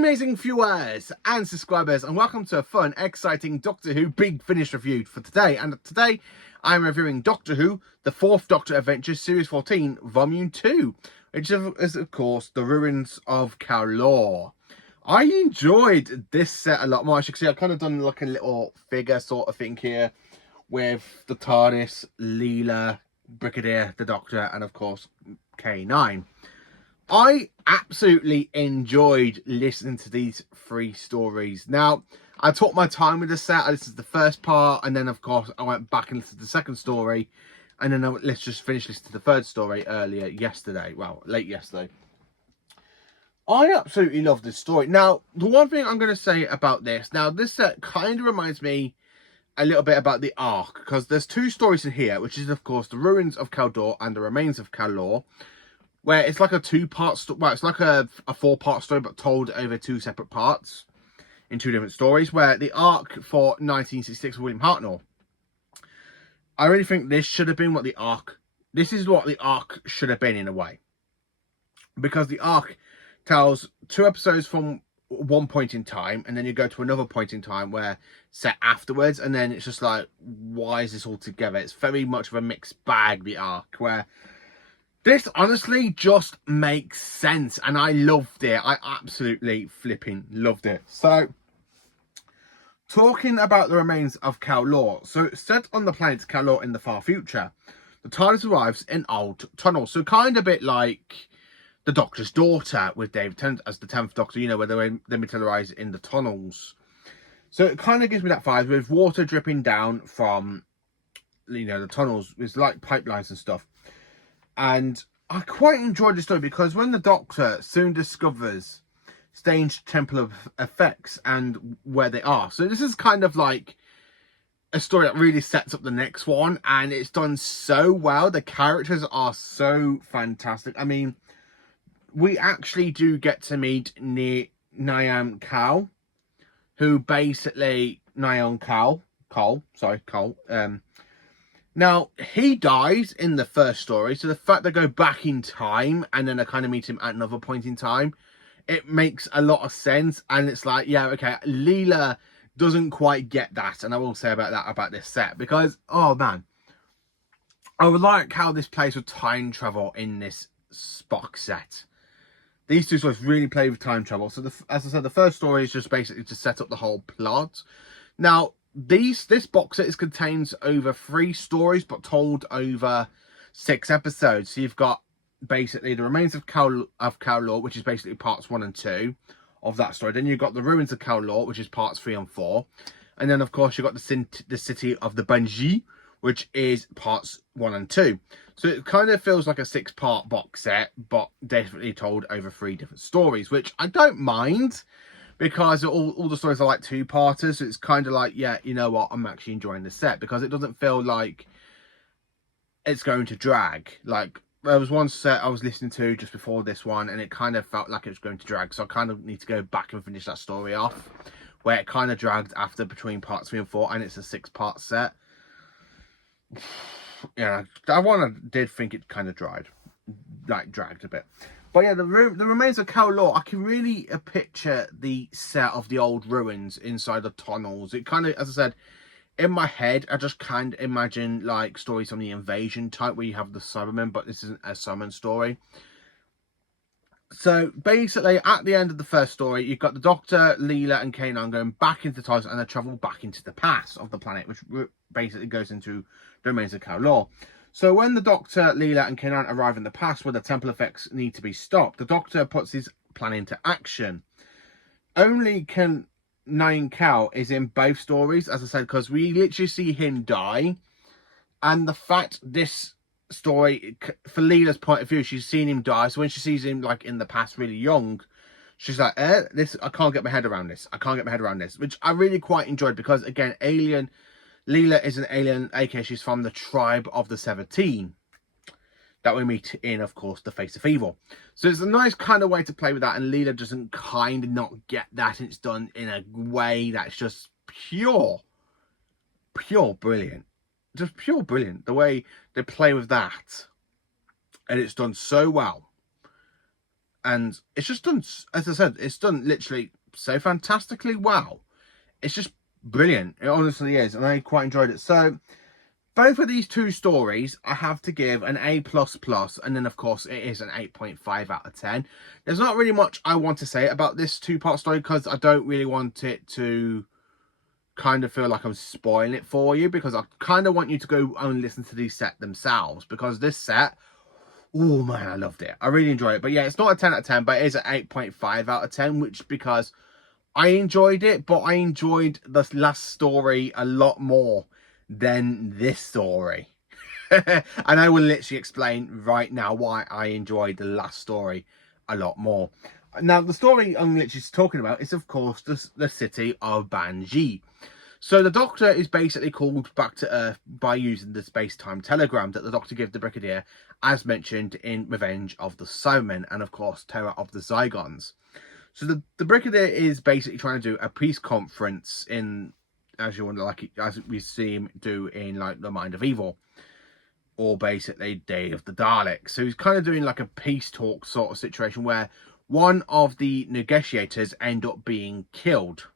amazing viewers and subscribers, and welcome to a fun, exciting Doctor Who Big Finish review for today. And today I'm reviewing Doctor Who, the 4th Doctor Adventure, Series 14, Volume 2, which is, of course, The Ruins of Kaerula. I enjoyed this set a lot more. As you can see, I've kind of done like a little figure sort of thing here with the TARDIS, Leela, Brigadier, the Doctor, and of course, K9. I absolutely enjoyed listening to these 3 stories. Now, I took my time with the set. This is the first part, and then, of course, I went back and listened to the second story, and then let's just finish listening to the 3rd story yesterday. Well, late yesterday. I absolutely love this story. Now, the one thing I'm going to say about this, now, this set kind of reminds me a little bit about the Ark, because there's 2 stories in here, which is, of course, The Ruins of Kaerula and The Remains of Kaerula, where it's like a 2-part story. Well, it's like a 4-part story, but told over 2 separate parts in 2 different stories. Where the Ark for 1966 William Hartnell, I really think this should have been what the Ark. This is what the Ark should have been in a way, because the Ark tells 2 episodes from one point in time, and then you go to another point in time where set afterwards, and then it's just like, why is this all together? It's very much of a mixed bag, the Ark, where this honestly just makes sense, and I loved it. I absolutely flipping loved it. So, talking about The Remains of Kaerula. So, set on the planet Kaerula in the far future, the TARDIS arrives in old tunnels. So, kind of a bit like The Doctor's Daughter with David Tennant as the 10th Doctor, you know, where they materialise in the tunnels. So, it kind of gives me that vibe with water dripping down from, you know, the tunnels. It's like pipelines and stuff. And I quite enjoyed the story because when the Doctor soon discovers Strange Temple of Effects and where they are. So this is kind of like a story that really sets up the next one. And it's done so well. The characters are so fantastic. I mean, we actually do get to meet Niam Cole, who basically... Cole. Now, he dies in the 1st story, so the fact they go back in time and then they kind of meet him at another point in time, it makes a lot of sense. And it's like, yeah, okay, Leela doesn't quite get that. And I will say about this set, because, oh man, I would like how this plays with time travel in this box set. These 2 stories really play with time travel. So, as I said, the 1st story is just basically to set up the whole plot. Now, this box set contains over 3 stories, but told over 6 episodes. So you've got basically The Remains of Kaerula, which is basically parts 1 and 2 of that story. Then you've got The Ruins of Kaerula, which is parts 3 and 4. And then, of course, you've got the City of the Banshee, which is parts 1 and 2. So it kind of feels like a 6-part box set, but definitely told over 3 different stories, which I don't mind, because all the stories are like 2-parters. So it's kind of like, yeah, you know what, I'm actually enjoying the set, because it doesn't feel like it's going to drag. Like, there was one set I was listening to just before this one, and it kind of felt like it was going to drag. So I kind of need to go back and finish that story off, where it kind of dragged after between parts 3 and 4, and it's a 6-part set. Yeah, I did think it kind of dragged a bit. But yeah, the Remains of Kaerula, I can really picture the set of the old ruins inside the tunnels. It kind of, as I said, in my head, I just kind of imagine like stories from the Invasion type, where you have the Cybermen, but this isn't a Cyberman story. So basically, at the end of the 1st story, you've got the Doctor, Leela, and K9 going back into the TARDIS, and they travel back into the past of the planet, which basically goes into The Remains of Kaerula. So when the Doctor, Leela, and K9 arrive in the past where the temple effects need to be stopped, the Doctor puts his plan into action. Only Niam Cole is in both stories, as I said, because we literally see him die. And the fact this story, for Leela's point of view, she's seen him die. So when she sees him like in the past really young, she's like, this, I can't get my head around this. I can't get my head around this, which I really quite enjoyed, because again, Leela is an alien, aka she's from the tribe of the 17 that we meet in, of course, The Face of Evil. So it's a nice kind of way to play with that, and Leela doesn't kind of not get that. It's done in a way that's just pure brilliant. Just pure brilliant. The way they play with that, and it's done so well. And it's just done, as I said, it's done literally so fantastically well. It's just brilliant. It honestly is. And I quite enjoyed it. So both of these two stories, I have to give an A++, and then of course it is an 8.5 out of 10. There's not really much I want to say about this two-part story because I don't really want it to kind of feel like I'm spoiling it for you, because I kind of want you to go and listen to these set themselves, because this set, oh man, I loved it. I really enjoyed it. But yeah, it's not a 10 out of 10, but it is an 8.5 out of 10, which because I enjoyed it, but I enjoyed the last story a lot more than this story. And I will literally explain right now why I enjoyed the last story a lot more. Now, the story I'm literally talking about is, of course, the city of Banji. So the Doctor is basically called back to Earth by using the space-time telegram that the Doctor gave the Brigadier, as mentioned in Revenge of the Cybermen and, of course, Terror of the Zygons. So the Brigadier is basically trying to do a peace conference in, as you wonder, like as we see him do in like The Mind of Evil, or basically Day of the Daleks. So he's kind of doing like a peace talk sort of situation where one of the negotiators end up being killed.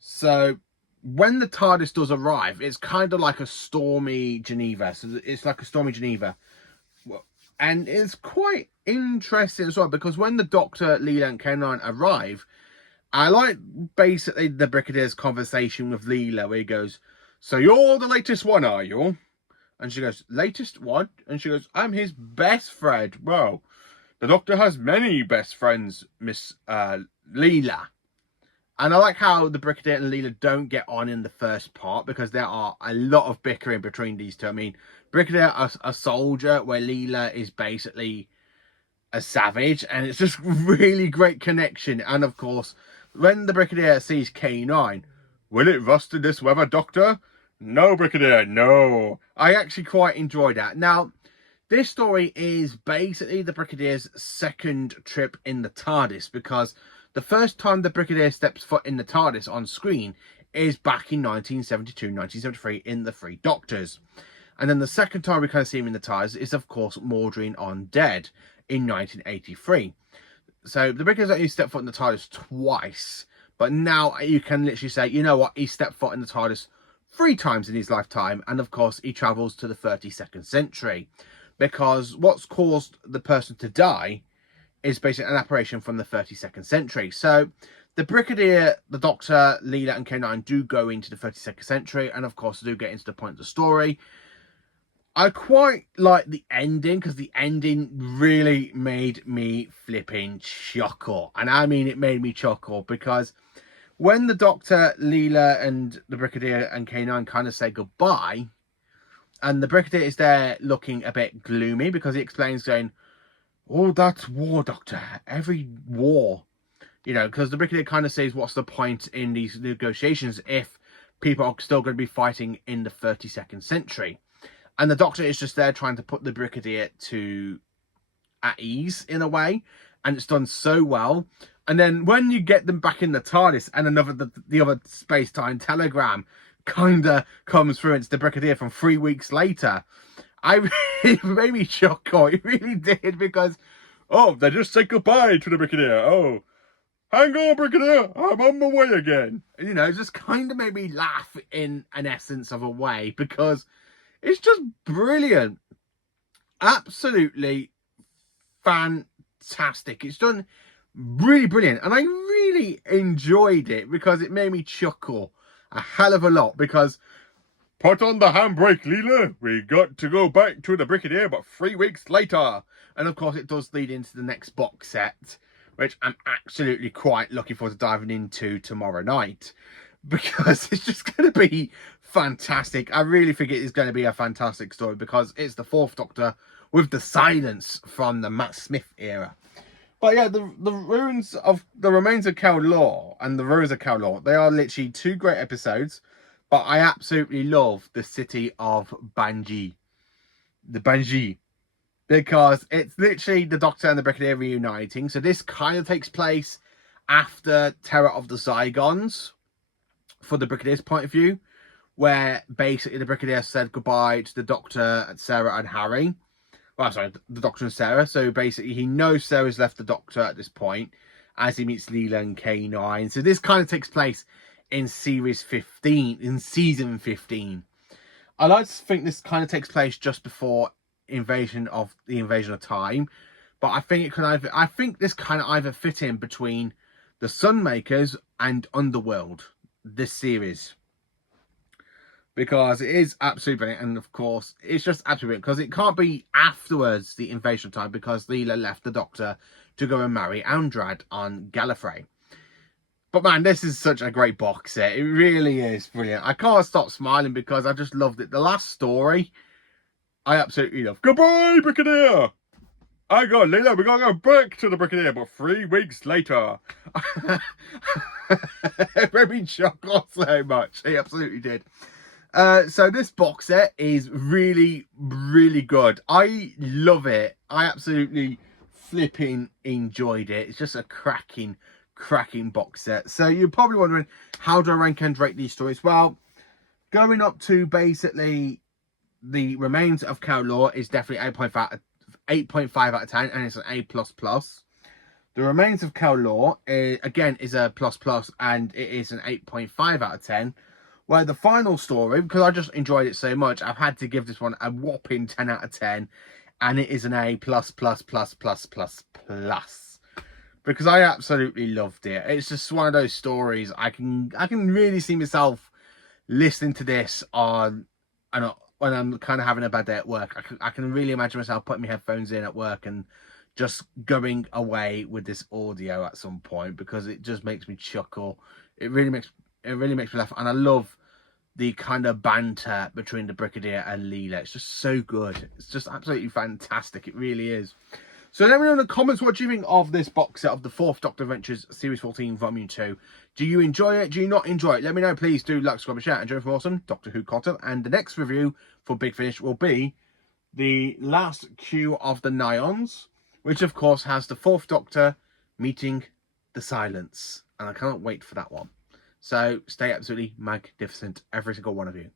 So when the TARDIS does arrive, it's kind of like a stormy Geneva. So it's like a stormy Geneva. And it's quite interesting as well, because when the Doctor, Leela and K9 arrive, I like basically the Brigadier's conversation with Leela where he goes, "So you're the latest one, are you?" And she goes, "Latest one?" And she goes, "I'm his best friend." Whoa. The Doctor has many best friends, Miss Leela. And I like how the Brigadier and Leela don't get on in the first part, because there are a lot of bickering between these two. I mean, Brigadier a soldier, where Leela is basically a savage, and it's just really great connection. And of course, when the Brigadier sees K9, "Will it rust in this weather, Doctor?" "No, Brigadier, no." I actually quite enjoyed that. Now, this story is basically the Brigadier's second trip in the TARDIS, because the first time the Brigadier steps foot in the TARDIS on screen is back in 1972, 1973 in The Three Doctors. And then the second time we kind of see him in the TARDIS is, of course, Mordrin Undead in 1983. So the Brigadier's only stepped foot in the TARDIS twice, but now you can literally say, you know what, he stepped foot in the TARDIS 3 times in his lifetime, and of course he travels to the 32nd century, because what's caused the person to die is basically an apparition from the 32nd century. So the Brigadier, the Doctor, Leela and K9 do go into the 32nd century, and of course do get into the point of the story. I quite like the ending, because the ending really made me flipping chuckle. And I mean, it made me chuckle, because when the Doctor, Leela and the Brigadier and K9 kind of say goodbye, and the Brigadier is there looking a bit gloomy, because he explains, going, "Oh, that's war, Doctor. Every war." You know, because the Brigadier kind of says, what's the point in these negotiations if people are still going to be fighting in the 32nd century? And the Doctor is just there trying to put the Brigadier at ease in a way. And it's done so well. And then when you get them back in the TARDIS, and the other space-time telegram kind of comes through, and it's the Brigadier from 3 weeks later, it made me chuckle. It really did, because, oh, they just said goodbye to the Brigadier. Oh, hang on, Brigadier, I'm on my way again. You know, it just kind of made me laugh in an essence of a way, because it's just brilliant. Absolutely fantastic. It's done really brilliant. And I really enjoyed it, because it made me chuckle a hell of a lot, because "Put on the handbrake, Leela. We got to go back to the Brigadier, but 3 weeks later." And of course, it does lead into the next box set, which I'm absolutely quite looking forward to diving into tomorrow night, because it's just going to be fantastic. I really think it is going to be a fantastic story, because it's the 4th Doctor with the silence from the Matt Smith era. But yeah, the remains of Kaerula and the Ruins of Kaerula, they are literally 2 great episodes. But I absolutely love the city of Banji. The Banji. Because it's literally the Doctor and the Brigadier reuniting. So this kind of takes place after Terror of the Zygons, for the Brigadier's point of view, where basically the Brigadier said goodbye to the Doctor, Sarah and Harry. well, sorry, the Doctor and Sarah. So basically, he knows Sarah's left the Doctor at this point as he meets Leela and K9. So this kind of takes place in series 15, in season 15. I like to think this kind of takes place just before the invasion of time, but I think it could either. I think this kind of either fit in between the Sunmakers and Underworld. This series, because it is absolutely brilliant, and of course it's just absolutely brilliant because it can't be afterwards the invasion of time because Leela left the Doctor to go and marry Andrad on Gallifrey. But man, this is such a great box set. It really is brilliant. I can't stop smiling because I just loved it. The last story, I absolutely love. Goodbye, Brigadier! I got Leela, we're going to go back to the Brigadier, but 3 weeks later. It made me chuckle so much. He absolutely did. So this box set is really, really good. I love it. I absolutely flipping enjoyed it. It's just a cracking box set. So you're probably wondering, how do I rank and rate these stories? Well, going up to basically the remains of Kaerula is definitely 8.5 out of 10, and it's an A++. The remains of Kaerula again is a ++, and it is an 8.5 out of 10. Where the final story, because I just enjoyed it so much, I've had to give this one a whopping 10 out of 10, and it is an A+++++++. Because I absolutely loved it. It's just one of those stories I can really see myself listening to this on, when I'm kind of having a bad day at work. I can really imagine myself putting my headphones in at work and just going away with this audio at some point, because it just makes me chuckle. It really makes me laugh, and I love the kind of banter between the Brigadier and Leela. It's just so good. It's just absolutely fantastic. It really is. So let me know in the comments what you think of this box set of the 4th Doctor Adventures Series 14 Volume 2. Do you enjoy it? Do you not enjoy it? Let me know. Please do like, subscribe, and share. And join for awesome Doctor Who content. And the next review for Big Finish will be the last Q of the Nions, which of course has the 4th Doctor meeting the Silence. And I can't wait for that one. So stay absolutely magnificent, every single one of you.